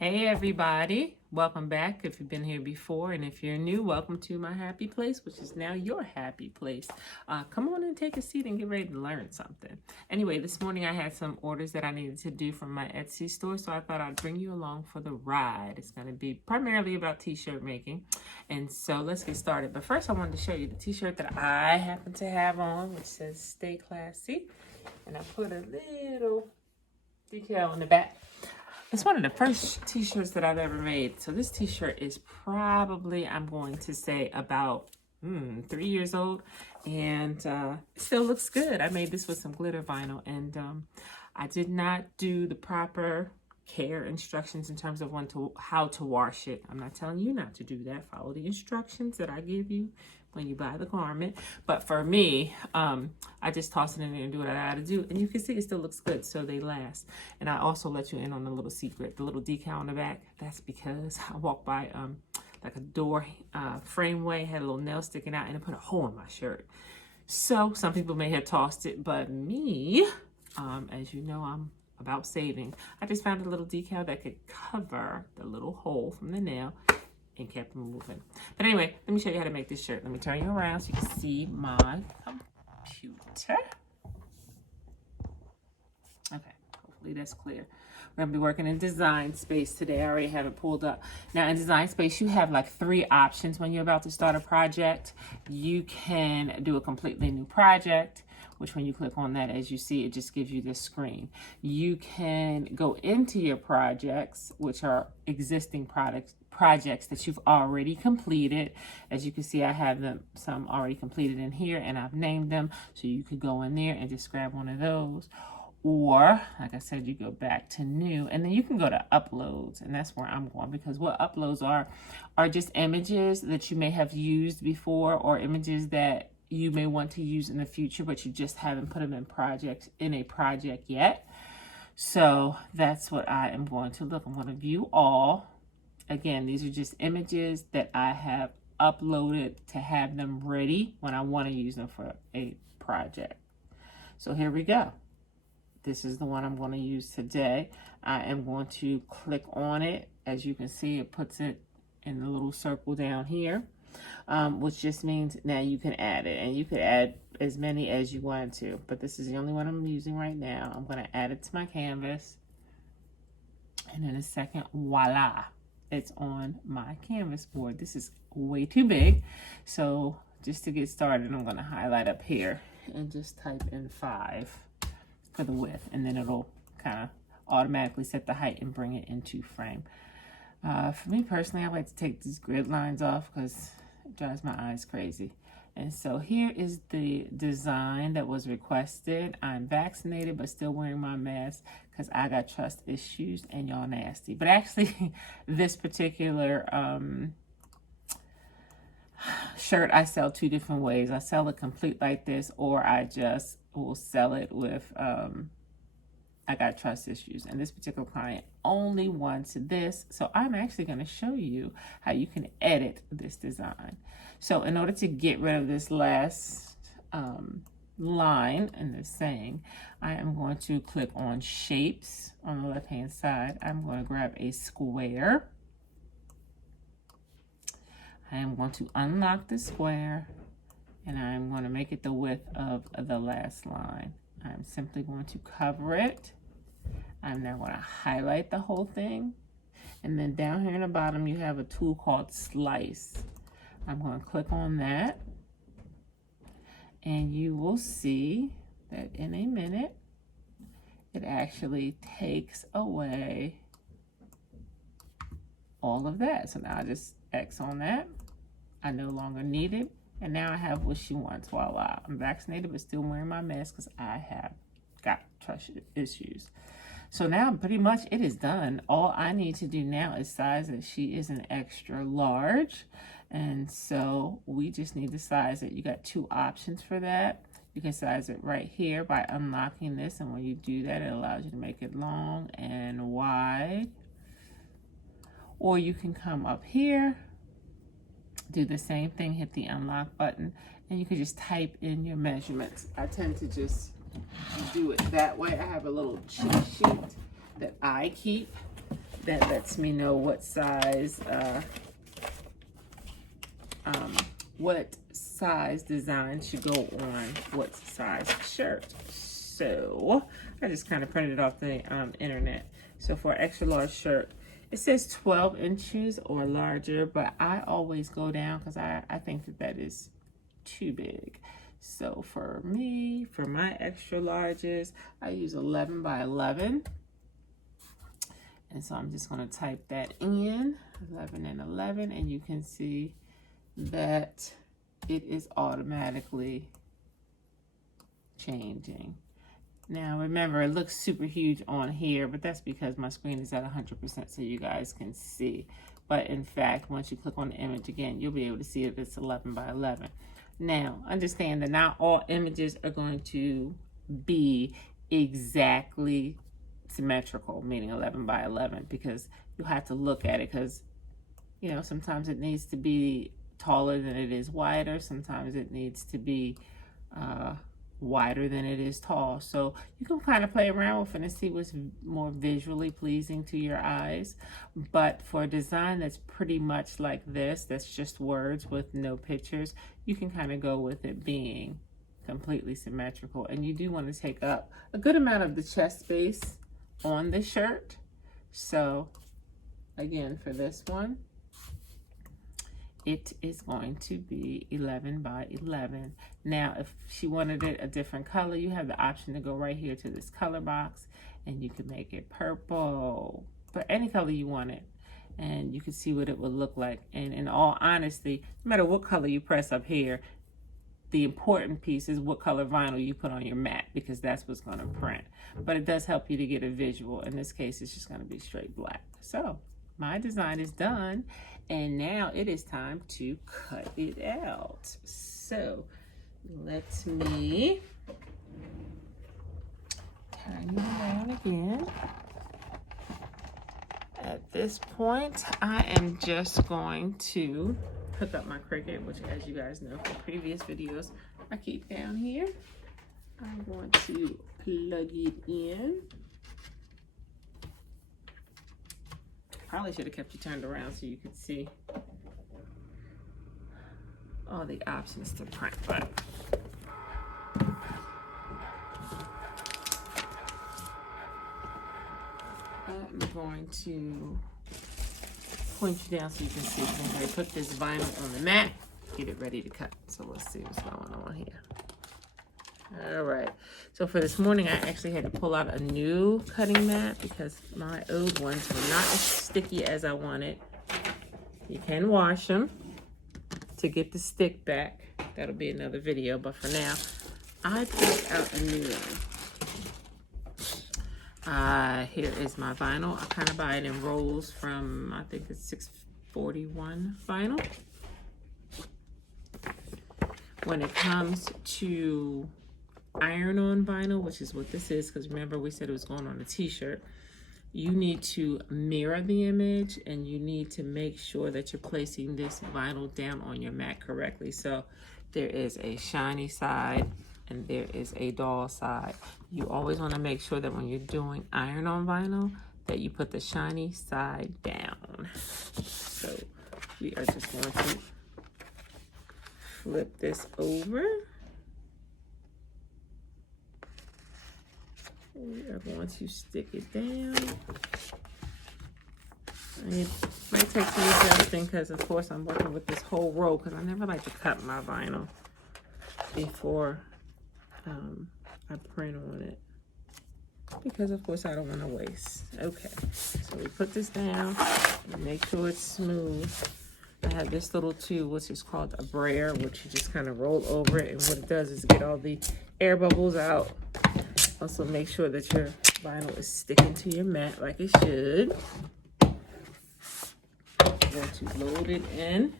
Hey everybody, welcome back if you've been here before, and if you're new, welcome to my happy place, which is now your happy place. Come on and take a seat and get ready to learn something. Anyway, this morning I had some orders that I needed to do from my Etsy store, so I thought I'd bring you along for the ride. It's going to be primarily about t-shirt making, and so let's get started. But first I wanted to show you the t-shirt that I happen to have on, which says Stay Classy, and I put a little decal on the back. It's one of the first t-shirts that I've ever made. So this t-shirt is probably, I'm going to say, about 3 years old. And it still looks good. I made this with some glitter vinyl. And I did not do the proper care instructions in terms of how to wash it. I'm not telling you not to do that. Follow the instructions that I give you when you buy the garment. But for me, I just toss it in there and do what I gotta do. And you can see it still looks good, so they last. And I also let you in on a little secret, the little decal on the back. That's because I walked by like a door frameway, had a little nail sticking out, and it put a hole in my shirt. So some people may have tossed it, but me, as you know, I'm about saving. I just found a little decal that could cover the little hole from the nail and kept moving. But anyway, let me show you how to make this shirt. Let me turn you around so you can see my computer. Okay, hopefully that's clear. We're gonna be working in Design Space today. I already have it pulled up. Now in Design Space, you have like 3 options when you're about to start a project. You can do a completely new project, which when you click on that, as you see, it just gives you this screen. You can go into your projects, which are existing projects that you've already completed. As you can see, I have some already completed in here, and I've named them, so you could go in there and just grab one of those. Or, like I said, you go back to new, and then you can go to uploads, and that's where I'm going, because what uploads are just images that you may have used before, or images that you may want to use in the future, but you just haven't put them in a project yet. So that's what I am going to look. I'm going to view all. Again, these are just images that I have uploaded to have them ready when I want to use them for a project. So here we go. This is the one I'm going to use today. I am going to click on it. As you can see, it puts it in the little circle down here, which just means now you can add it. And you could add as many as you want to, but this is the only one I'm using right now. I'm going to add it to my canvas. And in a second, voila, it's on my canvas board. This is way too big. So just to get started, I'm going to highlight up here and just type in 5 for the width, and then it'll kind of automatically set the height and bring it into frame. For me personally, I like to take these grid lines off because it drives my eyes crazy. And so here is the design that was requested. I'm vaccinated but still wearing my mask because I got trust issues and y'all nasty. But actually, this particular shirt I sell 2 different ways. I sell it complete like this, or I just will sell it with I got trust issues, and this particular client only wants this. So I'm actually going to show you how you can edit this design. So in order to get rid of this last line in the saying, I am going to click on shapes on the left hand side. I'm going to grab a square. I am going to unlock the square, and I'm going to make it the width of the last line. I'm simply going to cover it. I'm now going to highlight the whole thing. And then down here in the bottom, you have a tool called Slice. I'm going to click on that. And you will see that in a minute, it actually takes away all of that. So now I just X on that. I no longer need it. And now I have what she wants. Voila. I'm vaccinated but still wearing my mask because I have got trust issues. So now pretty much it is done. All I need to do now is size it. She is an extra large. And so we just need to size it. You got 2 options for that. You can size it right here by unlocking this. And when you do that, it allows you to make it long and wide. Or you can come up here, do the same thing, hit the unlock button, and you can just type in your measurements. I tend to just do it that way. I have a little cheat sheet that I keep that lets me know what size design should go on what size shirt. So I just kind of printed it off the internet. So for an extra large shirt, it says 12 inches or larger, but I always go down because I think that is too big. So for me, for my extra larges, I use 11 by 11. And so I'm just going to type that in, 11 and 11, and you can see that it is automatically changing. Now remember, it looks super huge on here, but that's because my screen is at 100% so you guys can see. But in fact, once you click on the image again, you'll be able to see if it's 11 by 11. Now, understand that not all images are going to be exactly symmetrical, meaning 11 by 11, because you'll have to look at it because, you know, sometimes it needs to be taller than it is wider. Sometimes it needs to be wider than it is tall. So you can kind of play around with it and see what's more visually pleasing to your eyes. But for a design that's pretty much like this, that's just words with no pictures, you can kind of go with it being completely symmetrical. And you do want to take up a good amount of the chest space on the shirt. So again, for this one, it is going to be 11 by 11. Now, if she wanted it a different color, you have the option to go right here to this color box and you can make it purple, but any color you want it. And you can see what it would look like. And in all honesty, no matter what color you press up here, the important piece is what color vinyl you put on your mat, because that's what's going to print. But it does help you to get a visual. In this case, it's just going to be straight black. So my design is done, and now it is time to cut it out. So let me turn you around again. At this point, I am just going to hook up my Cricut, which, as you guys know from previous videos, I keep down here. I'm going to plug it in. Probably should have kept you turned around so you could see all the options to print, but I'm going to point you down so you can see. I'm going to put this vinyl on the mat, get it ready to cut. So let's see what's going on here. All right, so for this morning, I actually had to pull out a new cutting mat because my old ones were not as sticky as I wanted. You can wash them to get the stick back. That'll be another video, but for now, I pulled out a new one. Here is my vinyl. I kind of buy it in rolls from, I think it's 641 vinyl. When it comes to iron-on vinyl, which is what this is, because remember we said it was going on a t-shirt, you need to mirror the image and you need to make sure that you're placing this vinyl down on your mat correctly. So there is a shiny side and there is a dull side. You always want to make sure that when you're doing iron-on vinyl that you put the shiny side down. So we are just going to flip this over. We are going to stick it down. And it might take some adjusting because, of course, I'm working with this whole roll because I never like to cut my vinyl before I print on it. Because, of course, I don't want to waste. Okay, so we put this down and make sure it's smooth. I have this little tube, which is called a brayer, which you just kind of roll over it. And what it does is get all the air bubbles out. Also, make sure that your vinyl is sticking to your mat like it should. I'm going to load it in.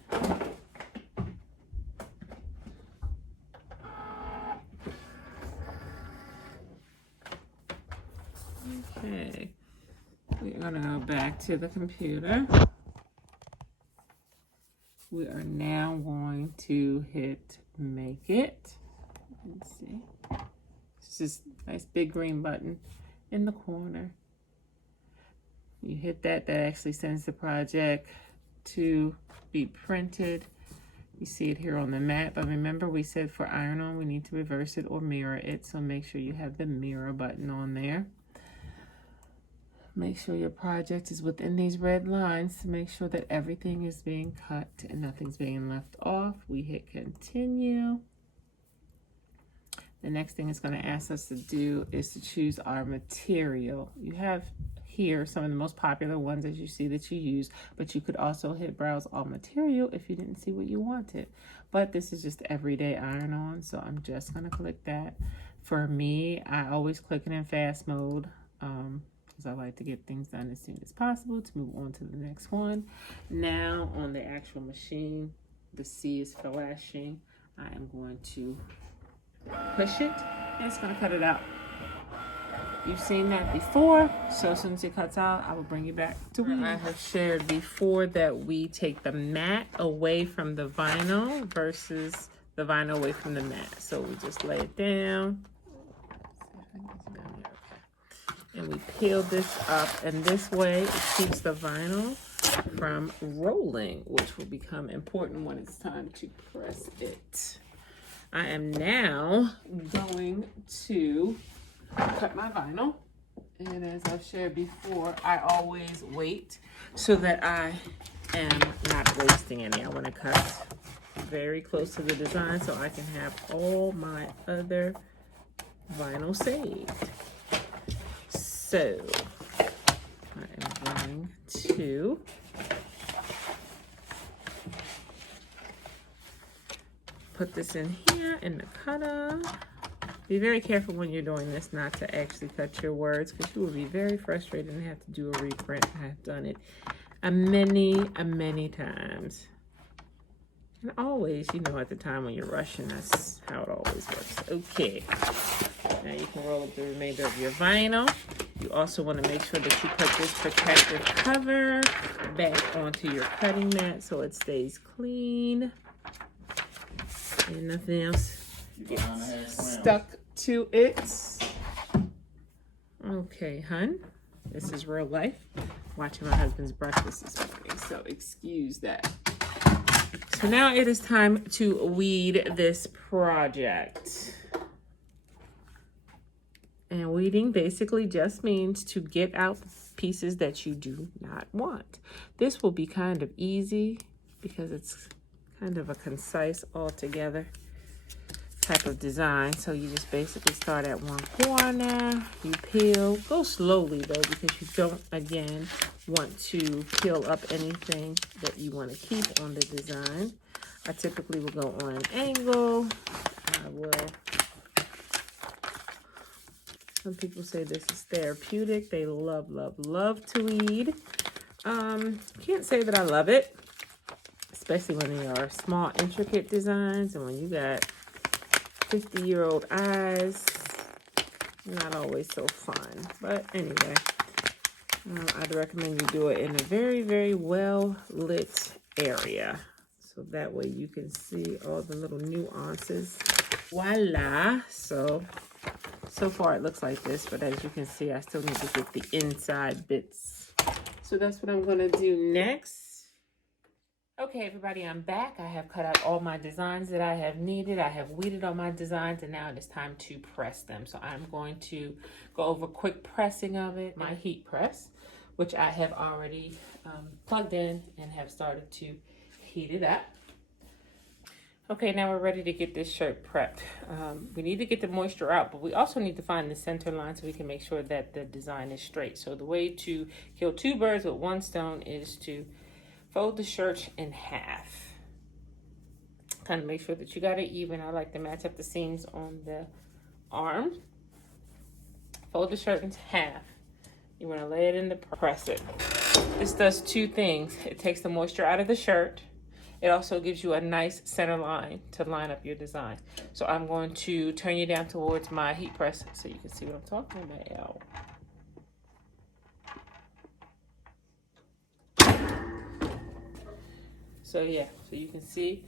Okay, we're going to go back to the computer. We are now going to hit make it. Let's see. It's just a nice big green button in the corner. You hit that, that actually sends the project to be printed. You see it here on the mat, but remember we said for iron on we need to reverse it or mirror it, so make sure you have the mirror button on there. Make sure your project is within these red lines to make sure that everything is being cut and nothing's being left off. We hit continue. The next thing it's going to ask us to do is to choose our material. You have here some of the most popular ones as you see that you use, but you could also hit browse all material if you didn't see what you wanted. But this is just everyday iron on, so I'm just going to click that. For me, I always click it in fast mode because I like to get things done as soon as possible to move on to the next one. Now on the actual machine, the C is flashing. I am going to push it and it's going to cut it out. You've seen that before, so as soon as it cuts out, I will bring you back to where I have shared before that we take the mat away from the vinyl versus the vinyl away from the mat. So we just lay it down and we peel this up, and this way it keeps the vinyl from rolling, which will become important when it's time to press it. I am now going to cut my vinyl, and as I've shared before, I always wait so that I am not wasting any. I want to cut very close to the design so I can have all my other vinyl saved. So I am going to put this in here in the cutter. Be very careful when you're doing this not to actually cut your words, because you will be very frustrated and have to do a reprint. I have done it many times. And always, you know, at the time when you're rushing, that's how it always works. Okay, now you can roll up the remainder of your vinyl. You also want to make sure that you put this protective cover back onto your cutting mat so it stays clean and nothing else gets stuck to it. Okay, hun, this is real life. Watching my husband's breakfast this morning, so excuse that. So now it is time to weed this project. And weeding basically just means to get out pieces that you do not want. This will be kind of easy because it's kind of a concise altogether type of design. So you just basically start at one corner, you peel, go slowly though, because you don't, again, want to peel up anything that you want to keep on the design. I typically will go on an angle. I will, some people say this is therapeutic. They love to weed. Can't say that I love it, especially when they are small, intricate designs, and when you got 50-year-old eyes, not always so fun. But anyway, I'd recommend you do it in a very well lit area, so that way you can see all the little nuances. Voila. So far it looks like this, but as you can see, I still need to get the inside bits. So that's what I'm going to do next. Okay, everybody, I'm back. I have cut out all my designs that I have needed. I have weeded all my designs, and now it is time to press them. So I'm going to go over quick pressing of it. My heat press, which I have already plugged in and have started to heat it up. Okay, now we're ready to get this shirt prepped. We need to get the moisture out, but we also need to find the center line so we can make sure that the design is straight. So the way to kill two birds with one stone is to fold the shirt in half. Kind of make sure that you got it even. I like to match up the seams on the arm. Fold the shirt in half. You want to lay it in the press it. This does two things. It takes the moisture out of the shirt. It also gives you a nice center line to line up your design. So I'm going to turn you down towards my heat press so you can see what I'm talking about. So yeah, so you can see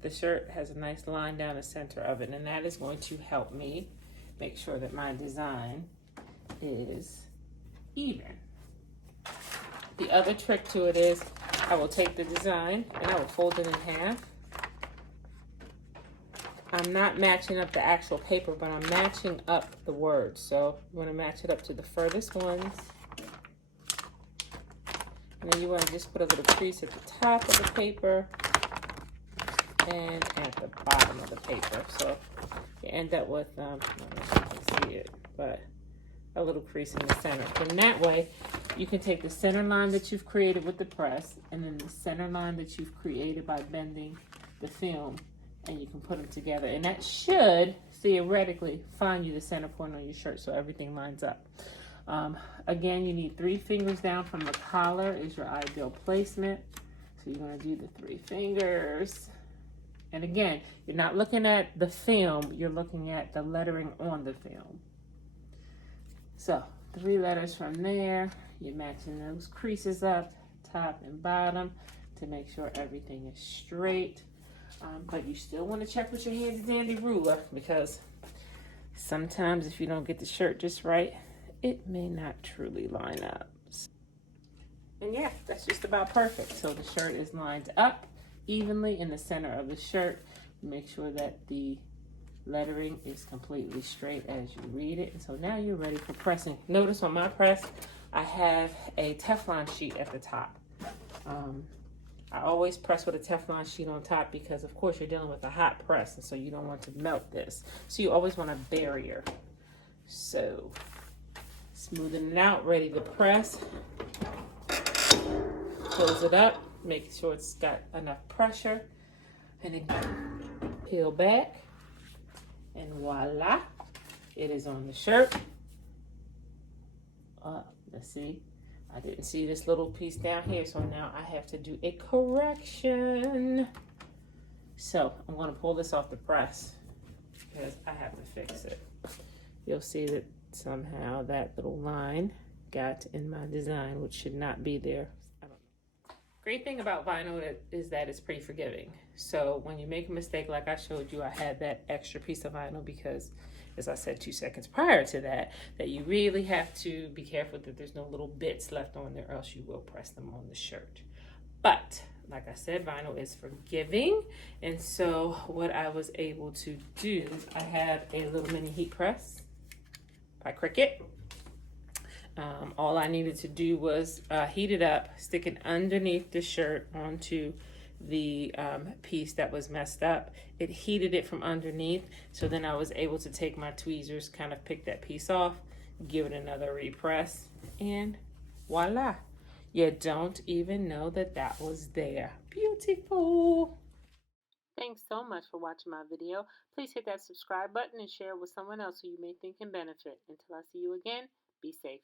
the shirt has a nice line down the center of it, and that is going to help me make sure that my design is even. The other trick to it is I will take the design and I will fold it in half. I'm not matching up the actual paper, but I'm matching up the words. So you want to match it up to the furthest ones. And then you want to just put a little crease at the top of the paper and at the bottom of the paper. So you end up with, I don't know if you can see it, but a little crease in the center. And that way, you can take the center line that you've created with the press and then the center line that you've created by bending the film, and you can put them together. And that should, theoretically, find you the center point on your shirt so everything lines up. Again, you need 3 fingers down from the collar is your ideal placement. So you're going to do the 3 fingers. And again, you're not looking at the film, you're looking at the lettering on the film. So 3 letters from there. You're matching those creases up, top and bottom, to make sure everything is straight. But you still want to check with your handy dandy ruler, because sometimes if you don't get the shirt just right, it may not truly line up. And yeah, that's just about perfect. So the shirt is lined up evenly in the center of the shirt. Make sure that the lettering is completely straight as you read it. And so now you're ready for pressing. Notice on my press, I have a Teflon sheet at the top. I always press with a Teflon sheet on top because, of course, you're dealing with a hot press, and so you don't want to melt this. So you always want a barrier. So smoothing it out, ready to press. Close it up, make sure it's got enough pressure, and then peel back, and voila, it is on the shirt. Let's see. I didn't see this little piece down here, so now I have to do a correction. So I'm going to pull this off the press because I have to fix it. You'll see that somehow that little line got in my design, which should not be there. I don't know. Great thing about vinyl is that it's pretty forgiving. So when you make a mistake, like I showed you, I had that extra piece of vinyl because, as I said 2 seconds prior to that, that you really have to be careful that there's no little bits left on there, or else you will press them on the shirt. But like I said, vinyl is forgiving. And so what I was able to do, I have a little mini heat press by Cricut. All I needed to do was heat it up, stick it underneath the shirt onto the piece that was messed up. It heated it from underneath, so then I was able to take my tweezers, kind of pick that piece off, give it another repress, and voila, you don't even know that that was there. Beautiful. Thanks so much for watching my video. Please hit that subscribe button and share with someone else who you may think can benefit. Until I see you again, be safe.